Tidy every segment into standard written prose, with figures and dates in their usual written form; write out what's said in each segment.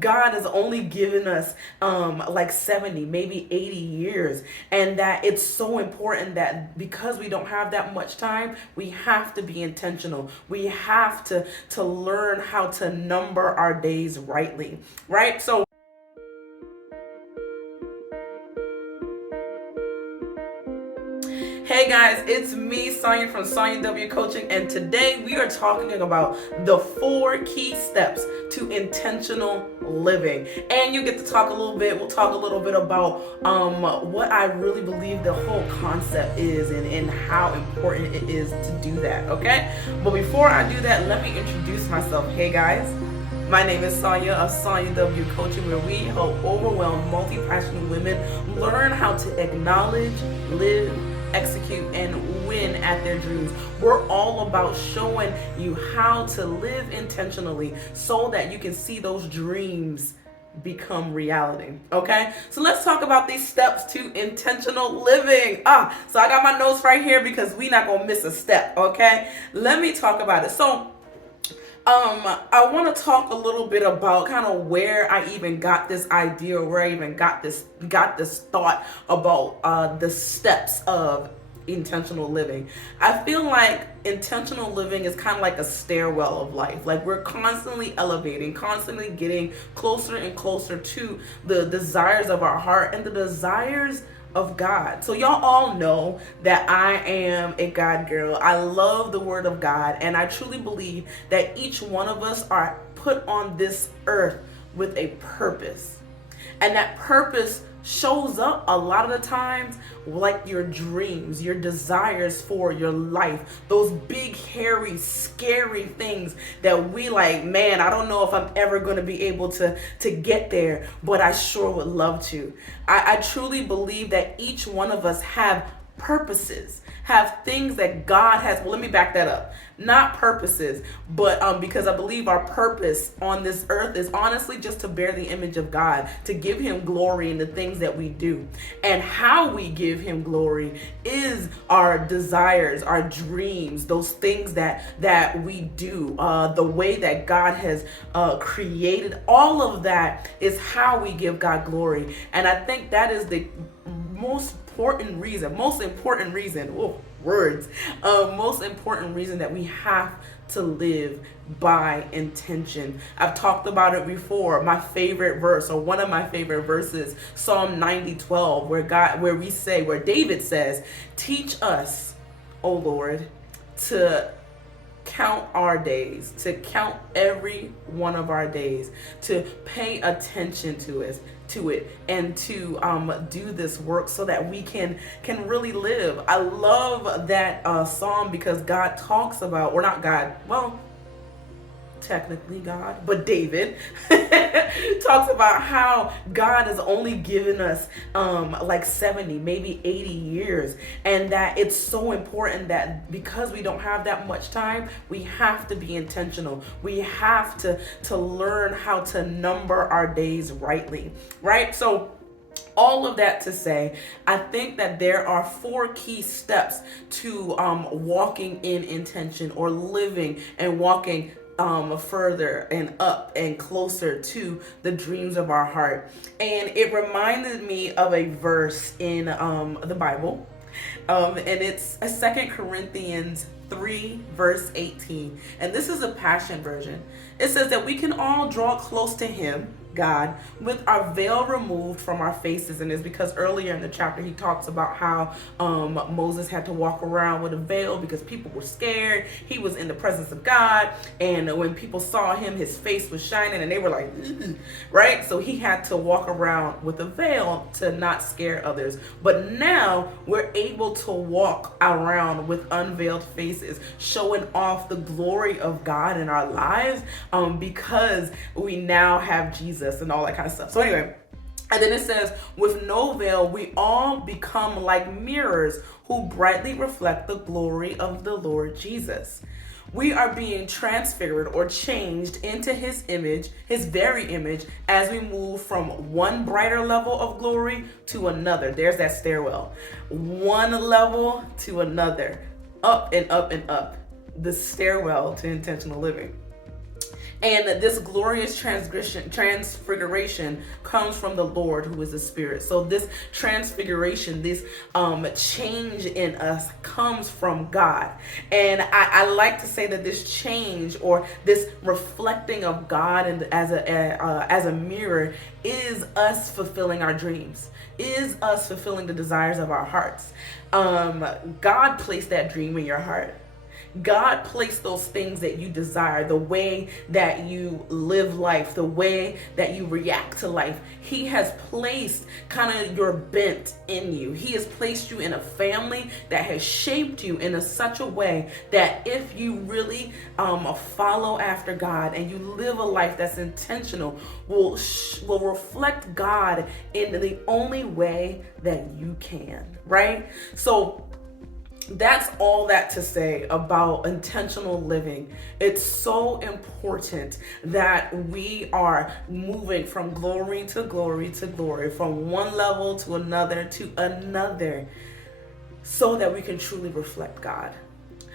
God has only given us like 70, maybe 80 years. And that it's so important that because we don't have that much time, we have to be intentional. We have to learn how to number our days rightly, right? So hey guys, it's me, Sonja from SonjaW Coaching, and today we are talking about the 4 key steps to intentional living. And you get to talk a little bit, we'll talk a little bit about what I really believe the whole concept is and how important it is to do that, okay? But before I do that, let me introduce myself. Hey guys, my name is Sonja of SonjaW Coaching, where we help overwhelmed, multi-passionate women learn how to acknowledge, live, execute, and win at their dreams. We're all about showing you how to live intentionally so that you can see those dreams become reality. Okay, so let's talk about these steps to intentional living. So I got my notes right here because we not gonna miss a step. Okay, let me talk about it. So I want to talk a little bit about kind of where I even got this idea, where I even got this thought about the steps of intentional living. I feel like intentional living is kind of like a stairwell of life. Like we're constantly elevating, constantly getting closer and closer to the desires of our heart and the desires of God. So y'all all know that I am a God girl. I love the word of God, and I truly believe that each one of us are put on this earth with a purpose. And that purpose shows up a lot of the times like your dreams, your desires for your life, those big, hairy, scary things that we like, man, I don't know if I'm ever going to be able to get there, but I sure would love to. I truly believe that each one of us have purposes, have things that God has. Well, let me back that up. Not purposes, but because I believe our purpose on this earth is honestly just to bear the image of God, to give him glory in the things that we do. And how we give him glory is our desires, our dreams, those things that we do, the way that God has created. All of that is how we give God glory. And I think that is the most important reason that we have to live by intention. I've talked about it before. My favorite verse, or one of my favorite verses, Psalm 90:12, where David says, "Teach us, O Lord, to count our days, to count every one of our days, to pay attention to it, and to do this work so that we can really live." I love that psalm because God talks about, or not God, well, technically God, but David talks about how God has only given us like 70, maybe 80 years, and that it's so important that because we don't have that much time, we have to be intentional. We have to learn how to number our days rightly, right? So all of that to say, I think that there are 4 key steps to walking in intention, or living and walking further and up and closer to the dreams of our heart. And it reminded me of a verse in the Bible, and it's a 2 Corinthians 3 verse 18, and this is a Passion version. It says that we can all draw close to him, God, with our veil removed from our faces. And it's because earlier in the chapter he talks about how Moses had to walk around with a veil because people were scared. He was in the presence of God, and when people saw him, his face was shining and they were like, "Ugh," right? So he had to walk around with a veil to not scare others. But now we're able to walk around with unveiled faces, showing off the glory of God in our lives, because we now have Jesus and all that kind of stuff. So anyway, and then it says, with no veil, we all become like mirrors who brightly reflect the glory of the Lord Jesus. We are being transfigured or changed into his image, his very image, as we move from one brighter level of glory to another. There's that stairwell. One level to another. Up and up and up. The stairwell to intentional living. And this glorious transfiguration comes from the Lord, who is the Spirit. So this transfiguration, this change in us comes from God. And I like to say that this change, or this reflecting of God and as a mirror, is us fulfilling our dreams, is us fulfilling the desires of our hearts. God placed that dream in your heart. God placed those things that you desire, the way that you live life, the way that you react to life. He has placed kind of your bent in you. He has placed you in a family that has shaped you in such a way that if you really follow after God and you live a life that's intentional, will reflect God in the only way that you can, right? So that's all that to say about intentional living. It's so important that we are moving from glory to glory to glory, from one level to another, so that we can truly reflect God,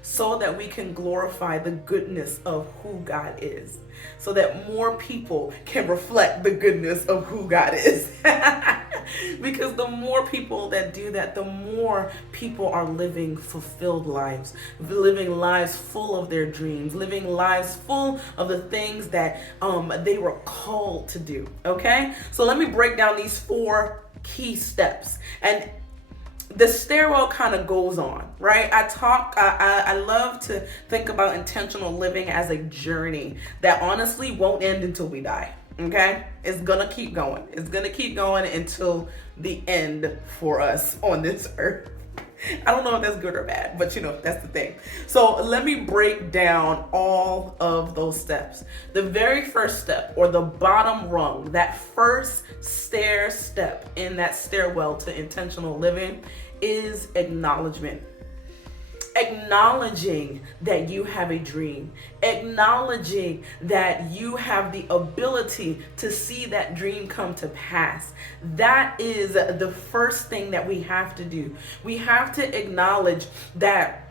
so that we can glorify the goodness of who God is, so that more people can reflect the goodness of who God is. Because the more people that do that, the more people are living fulfilled lives, living lives full of their dreams, living lives full of the things that they were called to do. Okay? So let me break down these 4 key steps. And the stairwell kind of goes on, right? I love to think about intentional living as a journey that honestly won't end until we die. Okay? It's gonna keep going. It's gonna keep going until the end for us on this earth. I don't know if that's good or bad, but that's the thing. So let me break down all of those steps. The very first step, or the bottom rung, that first step in that stairwell to intentional living, is acknowledgement. Acknowledging that you have a dream, acknowledging that you have the ability to see that dream come to pass. That is the first thing that we have to do. We have to acknowledge that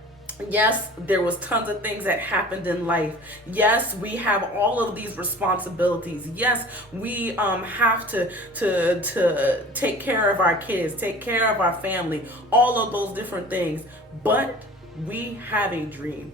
yes, there was tons of things that happened in life. Yes, we have all of these responsibilities. Yes, we have to take care of our kids, take care of our family, all of those different things. But we have a dream.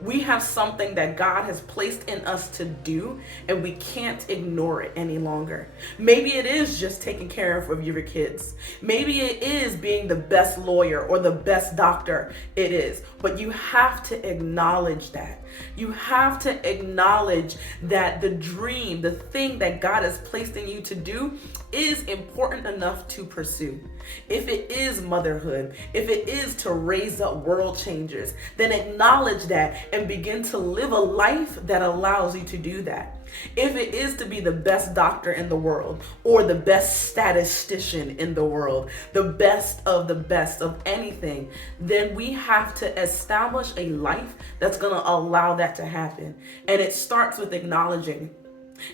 We have something that God has placed in us to do, and we can't ignore it any longer. Maybe it is just taking care of your kids. Maybe it is being the best lawyer or the best doctor. It is. But you have to acknowledge that. You have to acknowledge that the dream, the thing that God has placed in you to do, is important enough to pursue. If it is motherhood, if it is to raise up world changers, then acknowledge that and begin to live a life that allows you to do that. If it is to be the best doctor in the world, or the best statistician in the world, the best of anything, then we have to establish a life that's going to allow that to happen. And it starts with acknowledging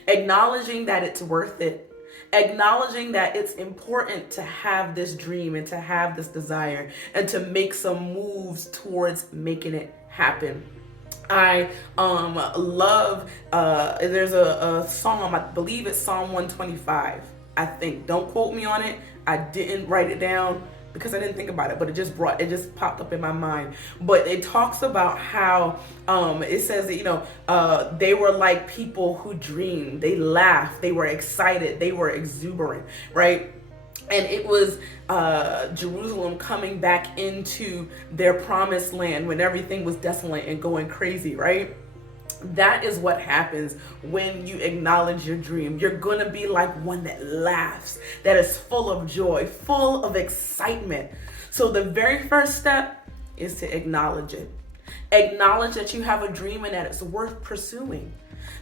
that it's worth it. Acknowledging that it's important to have this dream and to have this desire and to make some moves towards making it happen. I love, there's a song, I believe it's Psalm 125, I think. Don't quote me on it. I didn't write it down because I didn't think about it, but it just popped up in my mind. But it talks about how it says that, they were like people who dreamed, they laughed, they were excited, they were exuberant, right? And it was Jerusalem coming back into their promised land when everything was desolate and going crazy, right? That is what happens when you acknowledge your dream. You're going to be like one that laughs, that is full of joy, full of excitement. So the very first step is to acknowledge it. Acknowledge that you have a dream and that it's worth pursuing,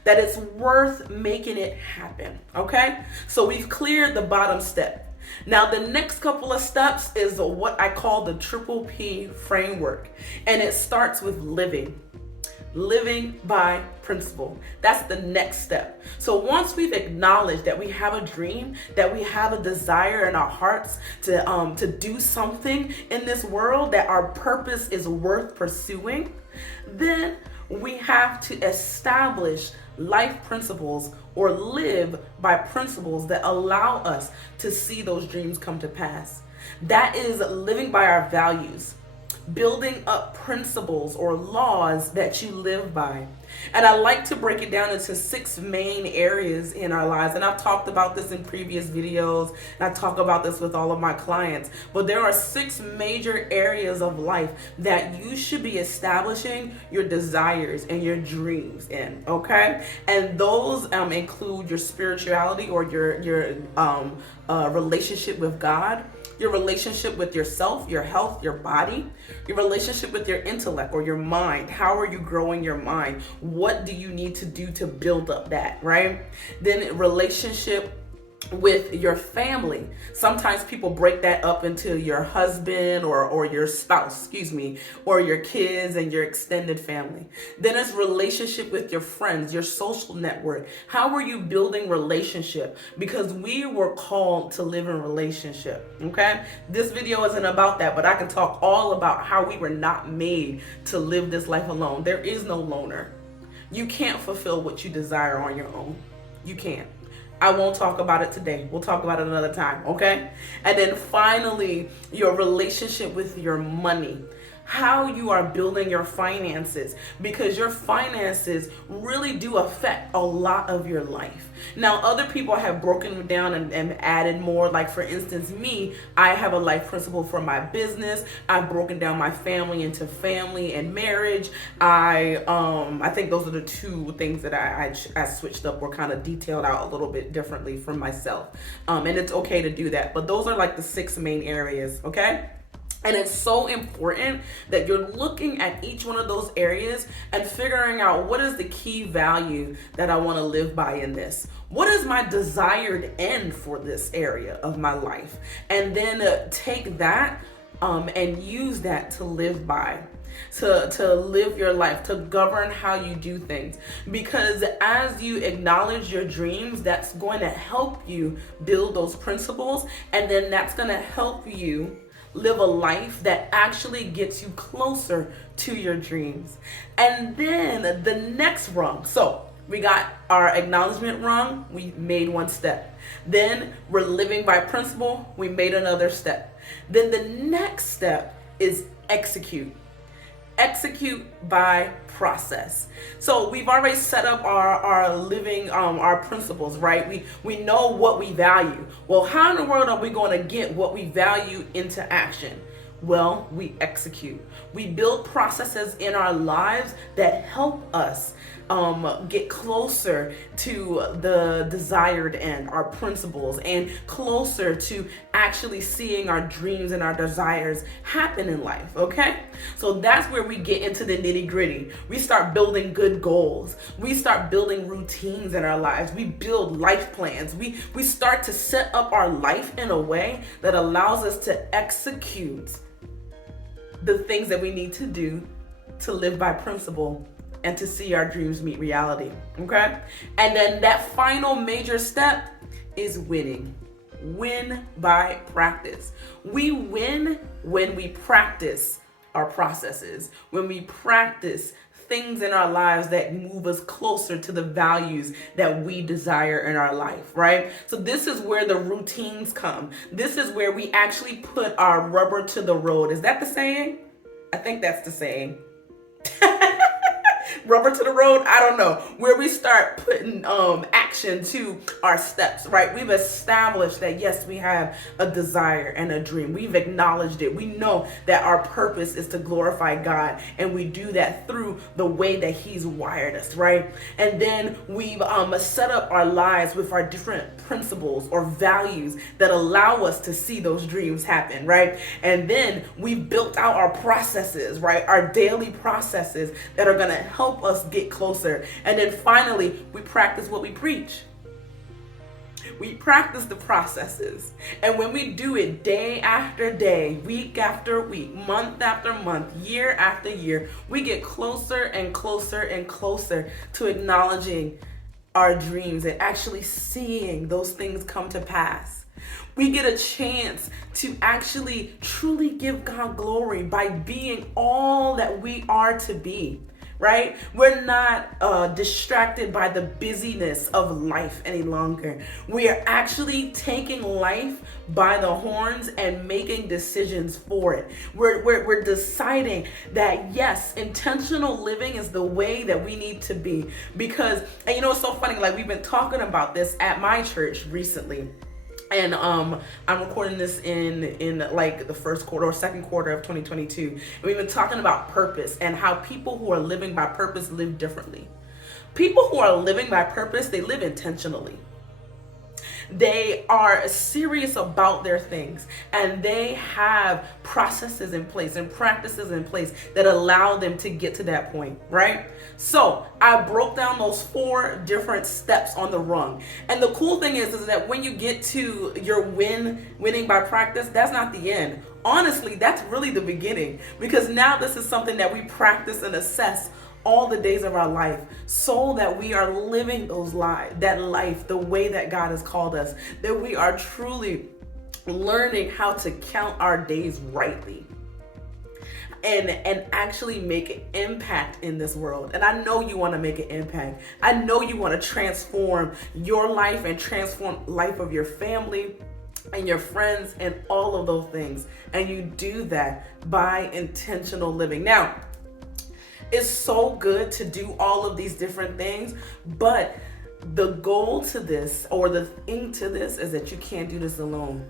that it's worth making it happen. Okay? So we've cleared the bottom step. Now, the next couple of steps is what I call the triple P framework. And it starts with living by principle. That's the next step. So once we've acknowledged that we have a dream, that we have a desire in our hearts to do something in this world, that our purpose is worth pursuing, then We have to establish life principles or live by principles that allow us to see those dreams come to pass. That is living by our values, building up principles or laws that you live by. And I like to break it down into 6 main areas in our lives. And I've talked about this in previous videos, and I talk about this with all of my clients. But there are 6 major areas of life that you should be establishing your desires and your dreams in, okay? And those include your spirituality or your relationship with God, your relationship with yourself, your health, your body, your relationship with your intellect or your mind. How are you growing your mind? What do you need to do to build up that, right? Then relationship with your family. Sometimes people break that up into your husband or your spouse, or your kids and your extended family. Then it's relationship with your friends, your social network. How are you building relationship? Because we were called to live in relationship, okay? This video isn't about that, but I can talk all about how we were not made to live this life alone. There is no loner. You can't fulfill what you desire on your own. You can't. I won't talk about it today. We'll talk about it another time, okay? And then finally, your relationship with your money. How you are building your finances, because your finances really do affect a lot of your life. Now, other people have broken down and added more. Like, for instance, me, I have a life principle for my business. I've broken down my family into family and marriage. I think those are the 2 things that I switched up or kind of detailed out a little bit differently from myself. And it's okay to do that. But those are like the 6 main areas, okay? And it's so important that you're looking at each one of those areas and figuring out, what is the key value that I want to live by in this? What is my desired end for this area of my life? And then take that and use that to live by. To live your life, to govern how you do things. Because as you acknowledge your dreams, that's going to help you build those principles, and then that's going to help you live a life that actually gets you closer to your dreams. And then the next rung. So we got our acknowledgement rung, we made 1 step. Then we're living by principle, we made another step. Then the next step is execute. Execute by process. So we've already set up our living, our principles, right? We know what we value. Well, how in the world are we going to get what we value into action? Well, we execute. We build processes in our lives that help us get closer to the desired end, our principles, and closer to actually seeing our dreams and our desires happen in life, okay? So that's where we get into the nitty-gritty. We start building good goals. We start building routines in our lives. We build life plans. We start to set up our life in a way that allows us to execute the things that we need to do to live by principle and to see our dreams meet reality, okay? And then that final major step is winning. Win by practice. We win when we practice our processes, when we practice things in our lives that move us closer to the values that we desire in our life, right? So this is where the routines come. This is where we actually put our rubber to the road. Is that the saying? I think that's the saying. Rubber to the road, I don't know, where we start putting action to our steps, right? We've established that, yes, we have a desire and a dream. We've acknowledged it. We know that our purpose is to glorify God, and we do that through the way that He's wired us, right? And then we've set up our lives with our different principles or values that allow us to see those dreams happen, right? And then we've built out our processes, right? Our daily processes that are going to help us get closer. And then finally, we practice what we preach. We practice the processes. And when we do it day after day, week after week, month after month, year after year, we get closer and closer and closer to acknowledging our dreams and actually seeing those things come to pass. We get a chance to actually truly give God glory by being all that we are to be. right? We're not distracted by the busyness of life any longer. We are actually taking life by the horns and making decisions for it. We're deciding that yes, intentional living is the way that we need to be. Because, and you know, it's so funny, like we've been talking about this at my church recently. And I'm recording this in like the first quarter or second quarter of 2022. And we've been talking about purpose and how people who are living by purpose live differently. People who are living by purpose, they live intentionally. They are serious about their things, and they have processes in place and practices in place that allow them to get to that point, right? So I broke down those 4 different steps on the rung. And the cool thing is that when you get to your winning by practice, that's not the end. Honestly, that's really the beginning, because now this is something that we practice and assess all the days of our life, so that we are living that life the way that God has called us, that we are truly learning how to count our days rightly and actually make an impact in this world. And I know you want to make an impact. I know you want to transform your life and transform life of your family and your friends and all of those things. And you do that by intentional living. Now, it's so good to do all of these different things, but the goal to this, or the thing to this, is that you can't do this alone.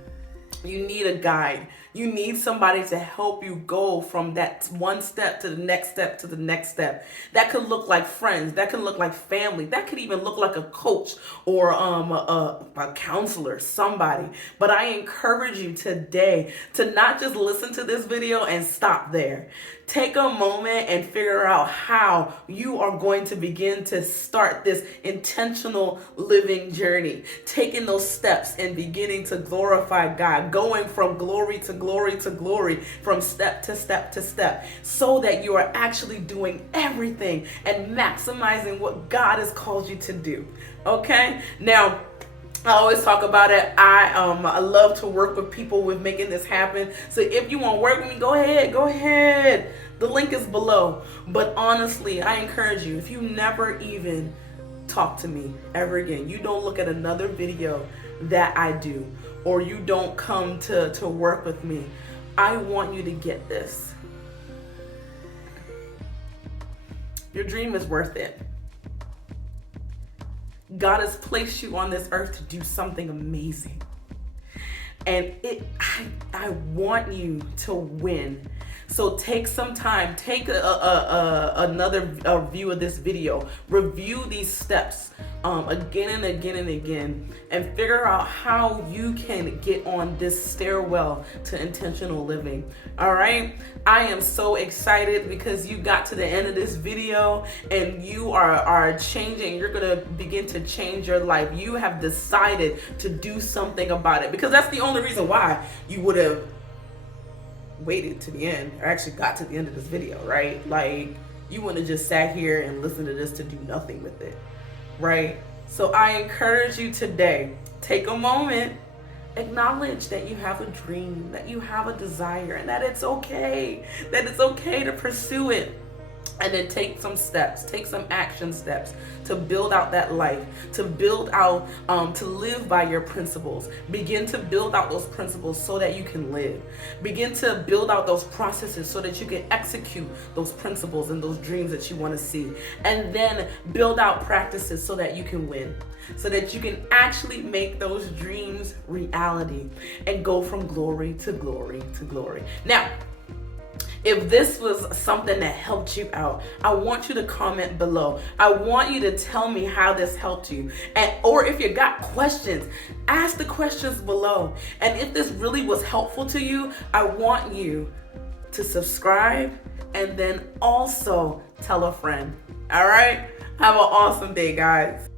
You need a guide. You need somebody to help you go from that one step to the next step to the next step. That could look like friends. That could look like family. That could even look like a coach or a counselor, somebody. But I encourage you today to not just listen to this video and stop there. Take a moment and figure out how you are going to begin to start this intentional living journey, taking those steps and beginning to glorify God, going from glory to glory to glory, from step to step to step, so that you are actually doing everything and maximizing what God has called you to do. Okay? Now, I always talk about it. I love to work with people with making this happen. So if you want to work with me, go ahead. The link is below. But honestly, I encourage you, if you never even talk to me ever again, you don't look at another video that I do, or you don't come to work with me, I want you to get this. Your dream is worth it. God has placed you on this earth to do something amazing. And I want you to win. So take some time, take another view of this video, review these steps again and again and again, and figure out how you can get on this stairwell to intentional living. All right, I am so excited because you got to the end of this video and you are changing. You're gonna begin to change your life. You have decided to do something about it, because that's the only reason why you would have waited to the end, or actually got to the end of this video, right? Like, you wouldn't have just sat here and listened to this to do nothing with it, right? So I encourage you today, take a moment, acknowledge that you have a dream, that you have a desire, and that it's okay to pursue it. And then take some steps, take some action steps to build out that life, to build out, to live by your principles. Begin to build out those principles so that you can live. Begin to build out those processes so that you can execute those principles and those dreams that you want to see. And then build out practices so that you can win, so that you can actually make those dreams reality and go from glory to glory to glory. Now, if this was something that helped you out, I want you to comment below. I want you to tell me how this helped you. Or if you got questions, ask the questions below. And if this really was helpful to you, I want you to subscribe and then also tell a friend. All right? Have an awesome day, guys.